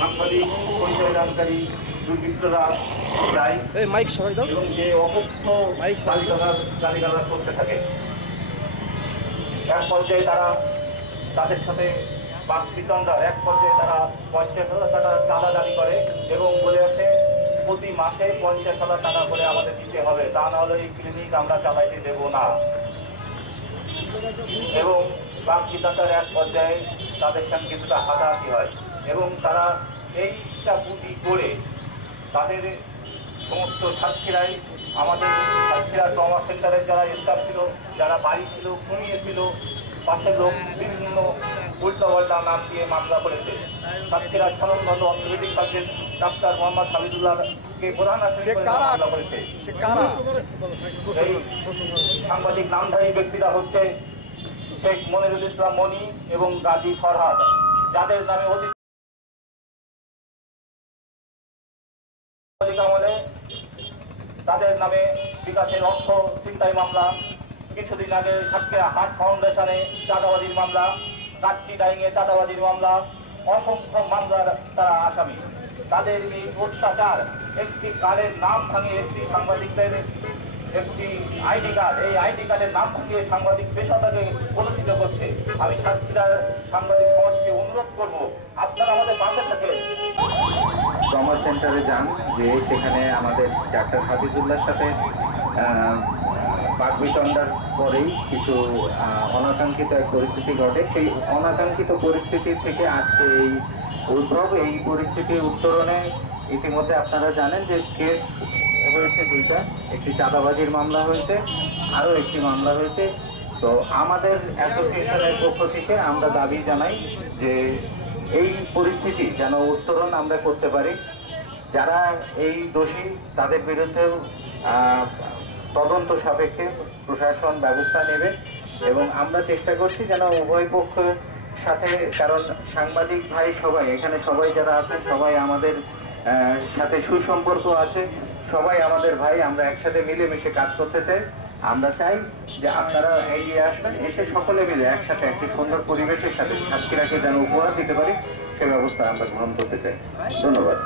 সাংবাদিক পরিচয়দানকারী দুর্বৃত্তরা যায় এবং যে অকথ্য গালিগালাজ করতে থাকে। এক পর্যায়ে তাদের সাথে বাকবিতণ্ডার এক পর্যায়ে তারা 50,000 টাকা চাঁদা দাবি করে এবং বলে আসে প্রতি মাসে 50,000 টাকা করে আমাদের দিতে হবে, তা না হলে এই ক্লিনিক আমরা চালাইতে দেব না। এবং বাকবিতণ্ডার এক পর্যায়ে তাদের সঙ্গে কিছুটা হাতাহাতি হয় এবং তারা এইটা পুঁজি করে তাদের সমস্ত সাতক্ষীরায় আমাদের সাতক্ষীরা ট্রমা সেন্টারের যারা স্টাফ ছিল, যারা বাড়ি ছিল, ঘুমিয়েছিল, পাশের লোক বিভিন্ন উল্টাপাল্টা নাম দিয়ে মামলা করেছে। সাতক্ষীরার স্বনামধন্য অর্থোপেডিক সার্জন ডাক্তার মোহাম্মদ হাবিবুল্লাহকে প্রধান আসামি করে মামলা করেছে। এই সাংবাদিক নামধারী ব্যক্তিরা হচ্ছে শেখ মনিরুল ইসলাম মনি এবং গাজী ফরহাদ, যাদের নামে অতীত আমলে তাদের নামে বিকাশের অর্থ ছিনতাই মামলা, কিছুদিন আগে সাতক্ষীরা হাট ফাউন্ডেশনে চাঁদাবাজির মামলা, কাচ্চি ডাইংয়ে চাঁদাবাজির মামলা, অসংখ্য মামলার তারা আসামি। তাদের এই অত্যাচার, একটি কার্ডের নাম ভাঙিয়ে একটি সাংবাদিকদের একটি আইডি কার্ড, এই আইডি কার্ডের নাম ভাঙিয়ে সাংবাদিক পেশাটাকে কলুষিত করছে। আমি সাতক্ষীরার সাংবাদিক সমাজকে অনুরোধ করব, আপনারা আমাদের পাশে থাকেন। ট্রমা সেন্টারে যান, যে সেখানে আমাদের ডাক্তার হাবিবুল্লাহর সাথে বাকবিতণ্ডার পরেই কিছু অনাকাঙ্ক্ষিত এক পরিস্থিতি ঘটে। সেই অনাকাঙ্ক্ষিত পরিস্থিতি থেকে আজকে এই উদ্ভব। এই পরিস্থিতির উত্তরণে ইতিমধ্যে আপনারা জানেন যে কেস হয়েছে দুইটা, একটি চাঁদাবাজির মামলা হয়েছে, আরও একটি মামলা হয়েছে। তো আমাদের অ্যাসোসিয়েশনের পক্ষ থেকে আমরা দাবি জানাই যে এই পরিস্থিতি যেন উত্তরণ আমরা করতে পারি। যারা এই দোষী তাদের বিরুদ্ধেও তদন্ত সাপেক্ষে প্রশাসন ব্যবস্থা নেবে এবং আমরা চেষ্টা করছি যেন উভয় পক্ষের সাথে, কারণ সাংবাদিক ভাই সবাই এখানে সবাই যারা আছেন সবাই আমাদের সাথে সুসম্পর্ক আছে, সবাই আমাদের ভাই, আমরা একসাথে মিলেমিশে কাজ করতে চাই। আমরা চাই যে আপনারা এগিয়ে আসবেন, এসে সকলে মিলে একসাথে একটি সুন্দর পরিবেশের সাথে সাতক্ষীরাকে যেন উপহার দিতে পারি সে ব্যবস্থা আমরা গ্রহণ করতে চাই। ধন্যবাদ।